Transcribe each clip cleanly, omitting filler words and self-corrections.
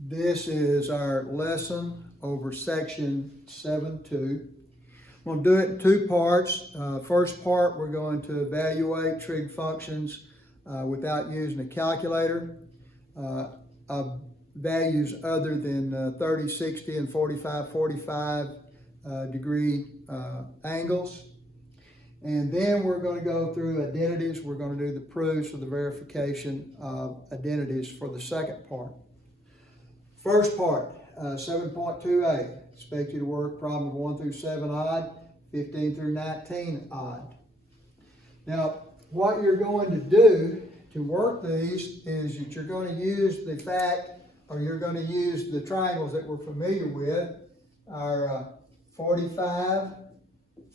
This is our lesson over section 7.2. I'm going to do it in two parts. First part, we're going to evaluate trig functions without using a calculator of values other than 30, 60, and 45, 45 degree angles. And then we're going to go through identities. We're going to do the proofs or the verification of identities for the second part. First part, 7.2A, expect you to work problems 1 through 7 odd, 15 through 19 odd. Now, what you're going to do to work these is that you're going to use the fact, or you're going to use the triangles that we're familiar with, our 45,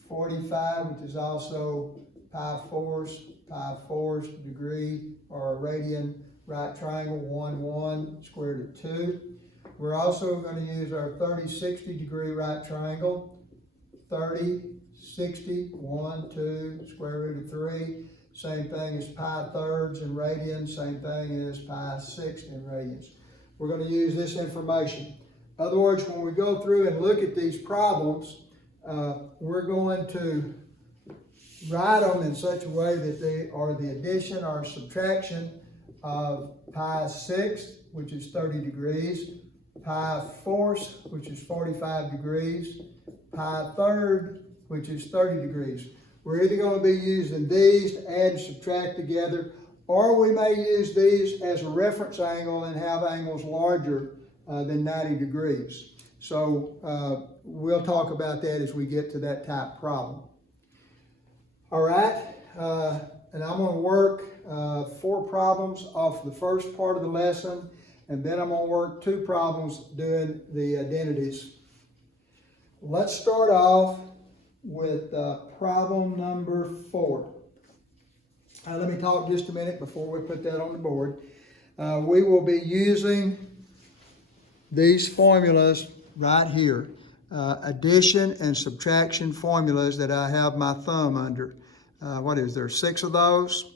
45, which is also pi fourths degree, or a radian right triangle, 1, 1, square root of 2. We're also going to use our 30, 60 degree right triangle, 30, 60, 1, 2, square root of 3. Same thing as pi thirds in radians, same thing as pi sixths in radians. We're going to use this information. In other words, when we go through and look at these problems, we're going to write them in such a way that they are the addition or subtraction of pi sixth, which is 30 degrees, pi fourths, which is 45 degrees, pi third, which is 30 degrees. We're either going to be using these to add and subtract together, or we may use these as a reference angle and have angles larger than 90 degrees. So we'll talk about that as we get to that type problem. All right, and I'm going to work 4 problems off the first part of the lesson, and then I'm going to work 2 problems doing the identities. Let's start off with problem number 4. Let me talk just a minute before we put that on the board. We will be using these formulas right here, addition and subtraction formulas that I have my thumb under. What is there? 6 of those.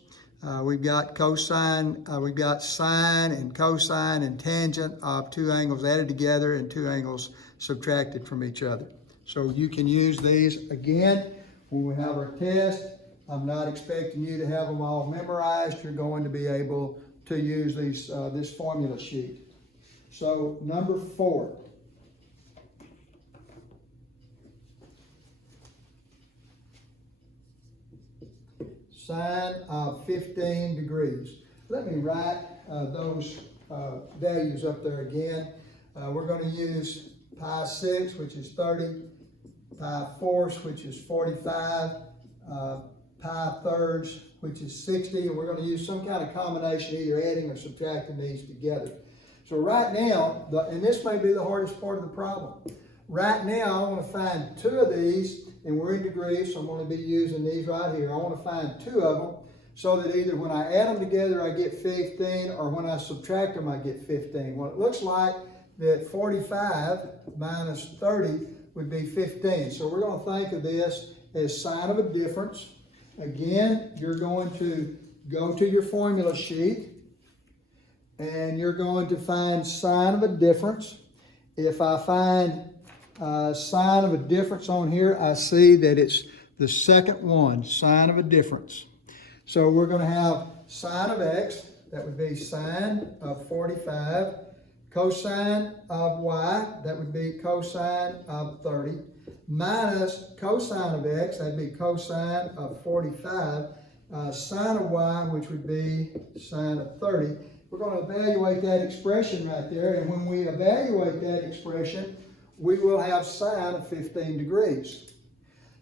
We've got cosine, we've got sine and cosine and tangent of 2 angles added together and 2 angles subtracted from each other. So you can use these again when we have our test. I'm not expecting you to have them all memorized. You're going to be able to use these, this formula sheet. So number 4. Sine of 15 degrees. Let me write those values up there again. We're going to use pi 6, which is 30, pi fourths, which is 45, pi thirds, which is 60, and we're going to use some kind of combination, either adding or subtracting these together. So right now, and this may be the hardest part of the problem. Right now, I want to find 2 of these, and we're in degrees, so I'm going to be using these right here. I want to find 2 of them so that either when I add them together, I get 15, or when I subtract them, I get 15. Well, it looks like that 45 minus 30 would be 15. So we're going to think of this as sine of a difference. Again, you're going to go to your formula sheet, and you're going to find sine of a difference. If I find sine of a difference on here, I see that it's the second one, sine of a difference. So we're going to have sine of x, that would be sine of 45, cosine of y, that would be cosine of 30, minus cosine of x, that'd be cosine of 45, sine of y, which would be sine of 30. We're going to evaluate that expression right there, and when we evaluate that expression, we will have sine of 15 degrees.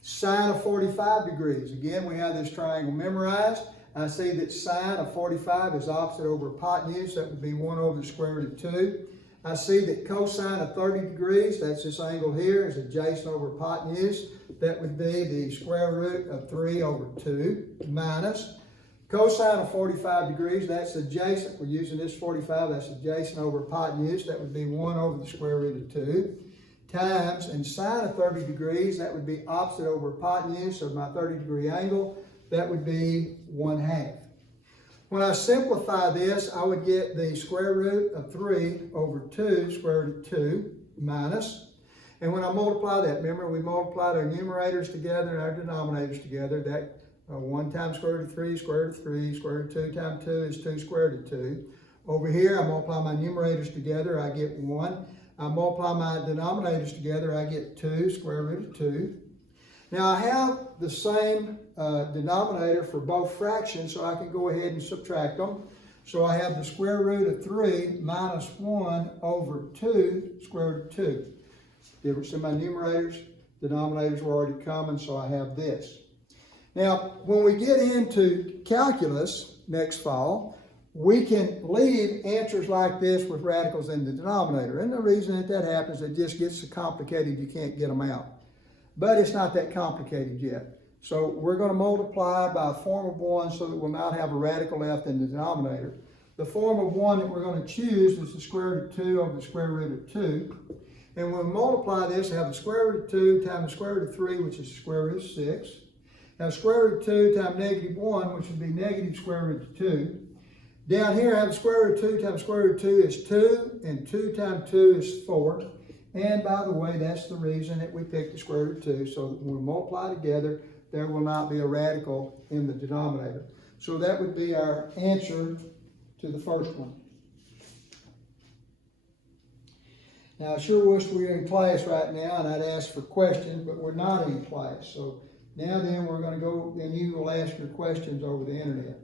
Sine of 45 degrees. Again, we have this triangle memorized. I see that sine of 45 is opposite over hypotenuse. That would be 1 over the square root of 2. I see that cosine of 30 degrees, that's this angle here, is adjacent over hypotenuse. That would be the square root of 3 over 2 minus cosine of 45 degrees, that's adjacent. We're using this 45, that's adjacent over hypotenuse. That would be 1 over the square root of 2 times, and sine of 30 degrees, that would be opposite over hypotenuse of my 30 degree angle. That would be 1/2. When I simplify this, I would get the square root of 3 over 2, square root of 2, minus. And when I multiply that, remember we multiplied our numerators together and our denominators together. That 1 times square root of 3, square root of 3, square root of 2 times 2 is 2 square root of 2. Over here, I multiply my numerators together, I get 1. I multiply my denominators together, I get 2 square root of 2. Now I have the same denominator for both fractions, so I can go ahead and subtract them. So I have the square root of 3 minus 1 over 2 square root of 2. Difference in my numerators, denominators were already common, so I have this. Now, when we get into calculus next fall, we can leave answers like this with radicals in the denominator. And the reason that happens, it just gets so complicated you can't get them out. But it's not that complicated yet. So we're going to multiply by a form of 1 so that we'll not have a radical left in the denominator. The form of 1 that we're going to choose is the square root of 2 over the square root of 2. And when we multiply this, I have the square root of 2 times the square root of 3, which is the square root of 6. Now square root of 2 times negative 1, which would be negative square root of 2. Down here, I have the square root of 2 times square root of 2 is 2, and 2 times 2 is 4. And by the way, that's the reason that we picked the square root of 2, so that when we multiply together, there will not be a radical in the denominator. So that would be our answer to the first one. Now, I sure wish we were in class right now, and I'd ask for questions, but we're not in class. So now then, we're going to go, and you will ask your questions over the internet.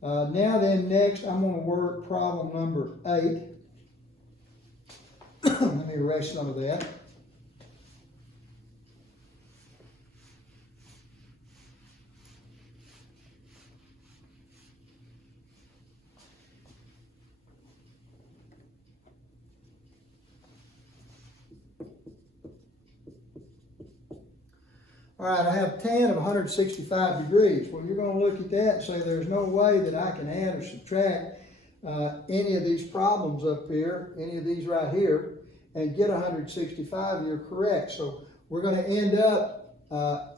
Now then, next, I'm going to work problem number 8. Let me erase some of that. All right, I have tan of 165 degrees. Well, you're going to look at that and say there's no way that I can add or subtract any of these problems up here, any of these right here, and get 165, and you're correct. So we're going to end up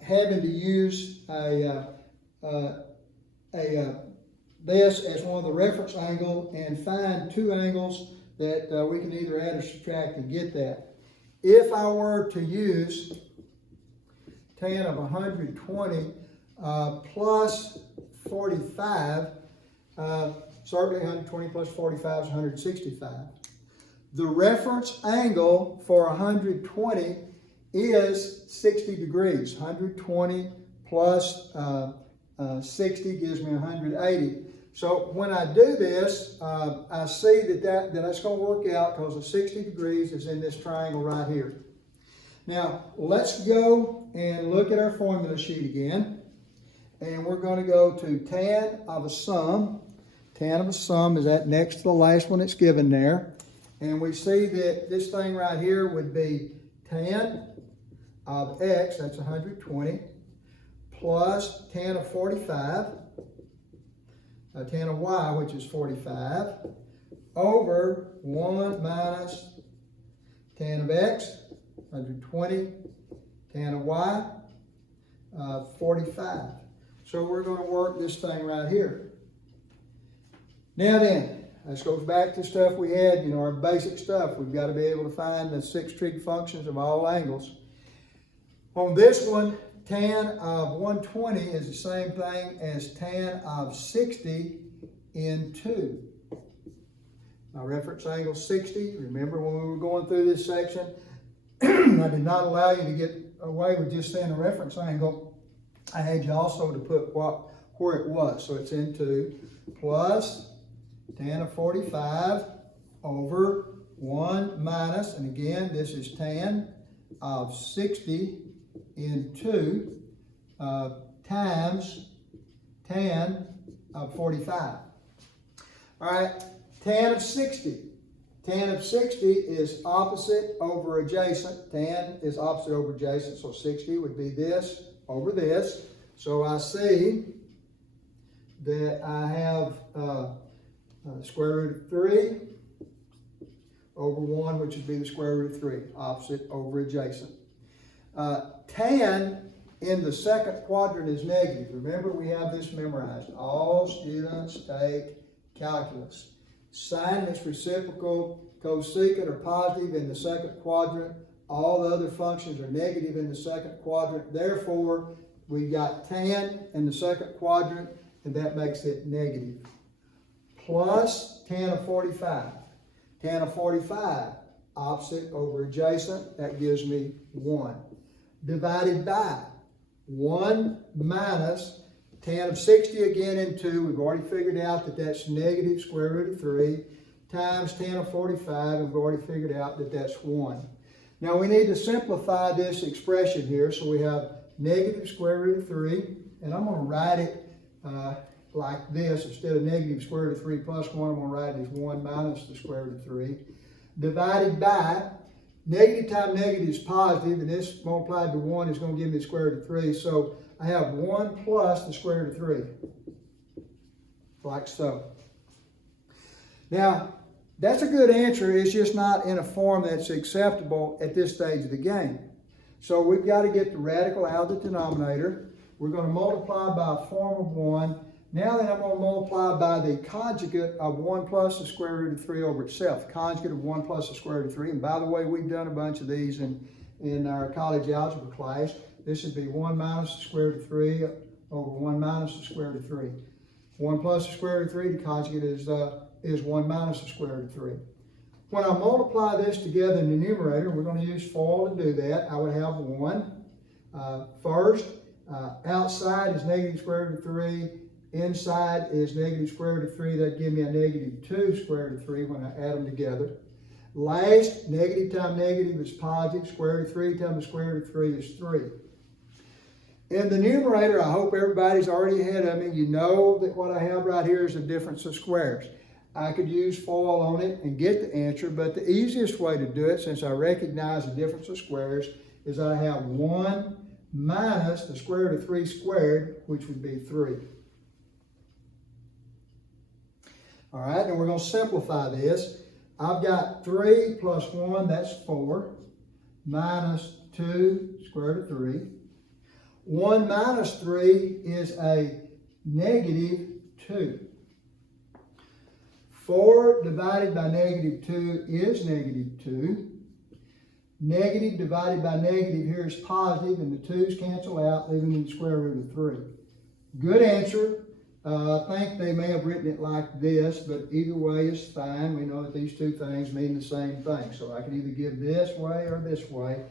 having to use this as one of the reference angles and find two angles that we can either add or subtract and get that. If I were to use tan of 120 plus 45, certainly 120 plus 45 is 165. The reference angle for 120 is 60 degrees. 120 plus 60 gives me 180. So when I do this, I see that's going to work out because the 60 degrees is in this triangle right here. Now, let's go and look at our formula sheet again. And we're going to go to tan of a sum. Tan of a sum is that next to the last one that's given there. And we see that this thing right here would be tan of x, that's 120, plus tan of 45, tan of y, which is 45, over 1 minus tan of x, 120, tan of y, 45. So we're going to work this thing right here. Now then, this goes back to stuff we had, our basic stuff. We've got to be able to find the 6 trig functions of all angles. On this one, tan of 120 is the same thing as tan of 60 in 2. My reference angle 60. Remember when we were going through this section, I did not allow you to get away with just saying a reference angle. I had you also to put where it was. So it's in 2 plus tan of 45 over 1 minus, and again, this is tan of 60 in 2 times tan of 45. All right, tan of 60. Tan of 60 is opposite over adjacent. Tan is opposite over adjacent, so 60 would be this over this. So I see that I have square root of 3 over 1, which would be the square root of 3, opposite over adjacent. Tan in the second quadrant is negative. Remember, we have this memorized. All students take calculus. Sine that's reciprocal, cosecant are positive in the second quadrant. All the other functions are negative in the second quadrant. Therefore, we got tan in the second quadrant, and that makes it negative. Plus tan of 45. Tan of 45, opposite over adjacent, that gives me 1. Divided by 1 minus tan of 60 again in 2. We've already figured out that that's negative square root of 3 times tan of 45, and we've already figured out that that's 1. Now we need to simplify this expression here, so we have negative square root of 3, and I'm going to write it like this. Instead of negative square root of 3 plus 1, I'm going to write it as 1 minus the square root of 3, divided by, negative times negative is positive, and this multiplied to 1 is going to give me the square root of 3, so I have 1 plus the square root of 3, like so. Now, that's a good answer. It's just not in a form that's acceptable at this stage of the game. So we've got to get the radical out of the denominator. We're going to multiply by a form of 1. Now then I'm going to multiply by the conjugate of 1 plus the square root of 3 over itself. Conjugate of 1 plus the square root of 3. And by the way, we've done a bunch of these in our college algebra class. This would be 1 minus the square root of 3 over 1 minus the square root of 3. 1 plus the square root of 3, the conjugate is 1 minus the square root of 3. When I multiply this together in the numerator, we're going to use FOIL to do that. I would have 1. First, outside is negative square root of 3. Inside is negative square root of 3. That'd give me a negative 2 square root of 3 when I add them together. Last, negative times negative is positive. Square root of 3 times the square root of 3 is 3. In the numerator, I hope everybody's already ahead of me. You know that what I have right here is a difference of squares. I could use FOIL on it and get the answer, but the easiest way to do it, since I recognize the difference of squares, is I have 1 minus the square root of 3 squared, which would be 3. All right, and we're going to simplify this. I've got 3 plus 1, that's 4, minus 2 square root of 3. 1 minus 3 is a negative 2. 4 divided by negative 2 is negative 2. Negative divided by negative here is positive, and the 2's cancel out, leaving me the square root of 3. Good answer. I think they may have written it like this, but either way is fine. We know that these two things mean the same thing. So I can either give this way or this way.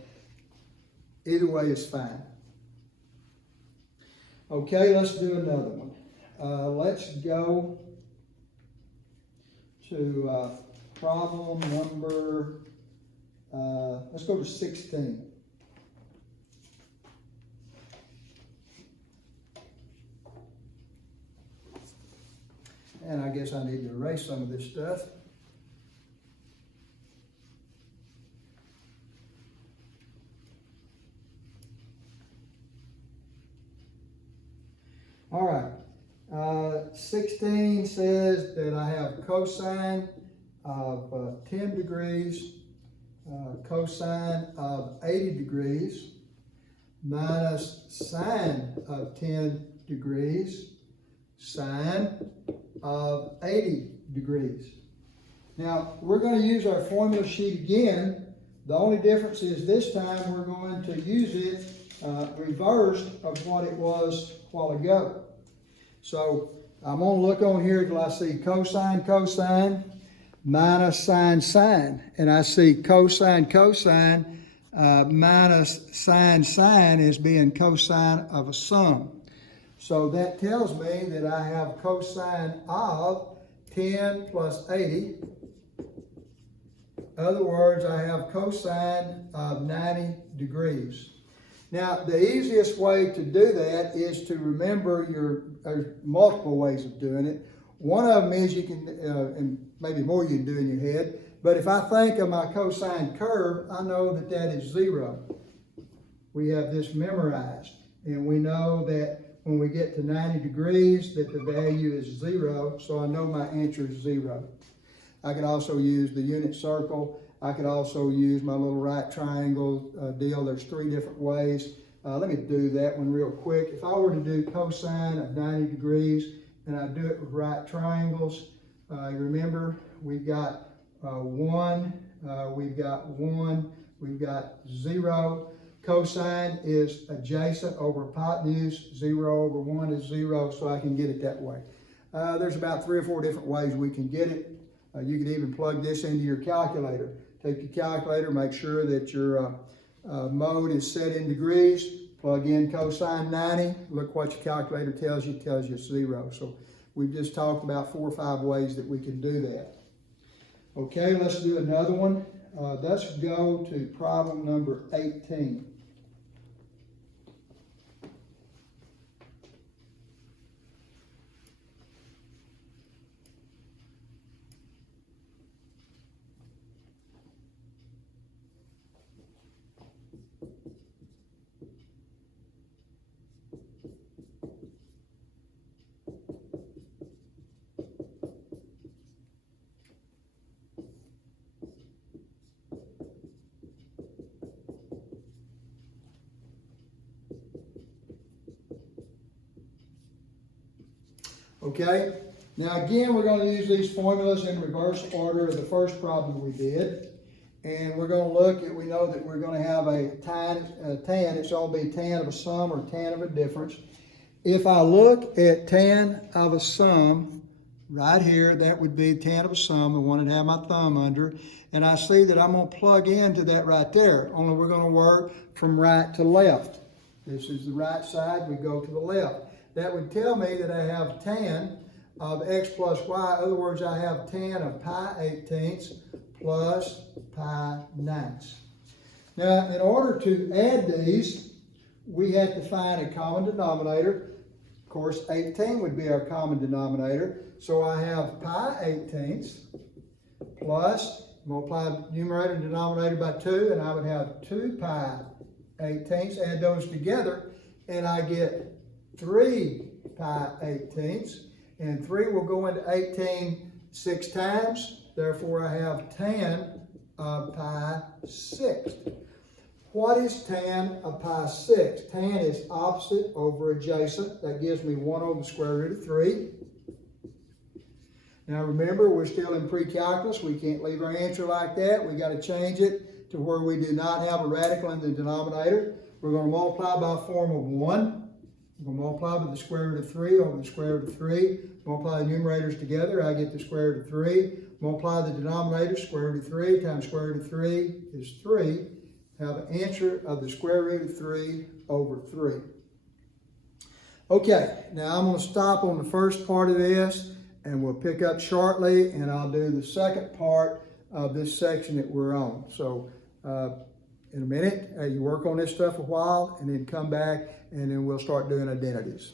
Either way is fine. Okay, let's do another one. Let's go to problem number, let's go to 16. And I guess I need to erase some of this stuff. All right, 16 says that I have cosine of 10 degrees, cosine of 80 degrees, minus sine of 10 degrees, sine of 80 degrees. Now, we're going to use our formula sheet again. The only difference is this time we're going to use it reversed of what it was a while ago. So I'm going to look on here till I see cosine, cosine, minus sine, sine. And I see cosine, cosine, minus sine, sine as being cosine of a sum. So that tells me that I have cosine of 10 plus 80. In other words, I have cosine of 90 degrees. Now, the easiest way to do that is to remember there's multiple ways of doing it. One of them is you can, and maybe more you can do in your head, but if I think of my cosine curve, I know that that is 0. We have this memorized, and we know that when we get to 90 degrees, that the value is 0, so I know my answer is 0. I could also use the unit circle. I could also use my little right triangle deal. There's 3 different ways. Let me do that one real quick. If I were to do cosine of 90 degrees and I do it with right triangles, you remember we've got 1, we've got 1, we've got 0. Cosine is adjacent over hypotenuse, 0 over 1 is 0, so I can get it that way. There's about 3 or 4 different ways we can get it. You could even plug this into your calculator. Take your calculator, make sure that your mode is set in degrees, plug in cosine 90, look what your calculator tells you, it tells you 0. So we've just talked about 4 or 5 ways that we can do that. Okay, let's do another one. Let's go to problem number 18. Okay, now again, we're going to use these formulas in reverse order of the first problem we did. And we're going to look at, we know that we're going to have a tan, it's going to be tan of a sum or tan of a difference. If I look at tan of a sum, right here, that would be tan of a sum, the one that I have my thumb under, and I see that I'm going to plug into that right there, only we're going to work from right to left. This is the right side, we go to the left. That would tell me that I have tan of x plus y. In other words, I have tan of pi 18ths plus pi 9ths. Now, in order to add these, we have to find a common denominator. Of course, 18 would be our common denominator. So I have pi 18ths plus, multiply numerator and denominator by 2, and I would have 2 pi 18ths. Add those together, and I get 3 pi 18ths, and 3 will go into 18 6 times. Therefore, I have tan of pi 6th. What is tan of pi 6? Tan is opposite over adjacent. That gives me 1 over the square root of 3. Now remember, we're still in pre-calculus. We can't leave our answer like that. We got to change it to where we do not have a radical in the denominator. We're going to multiply by a form of 1. We're going to multiply by the square root of 3 over the square root of 3. Multiply the numerators together, I get the square root of 3. Multiply the denominator, square root of 3 times square root of 3 is 3. Have an answer of the square root of 3 over 3. Okay, now I'm going to stop on the first part of this, and we'll pick up shortly, and I'll do the second part of this section that we're on. So in a minute, you work on this stuff a while, and then come back, and then we'll start doing identities.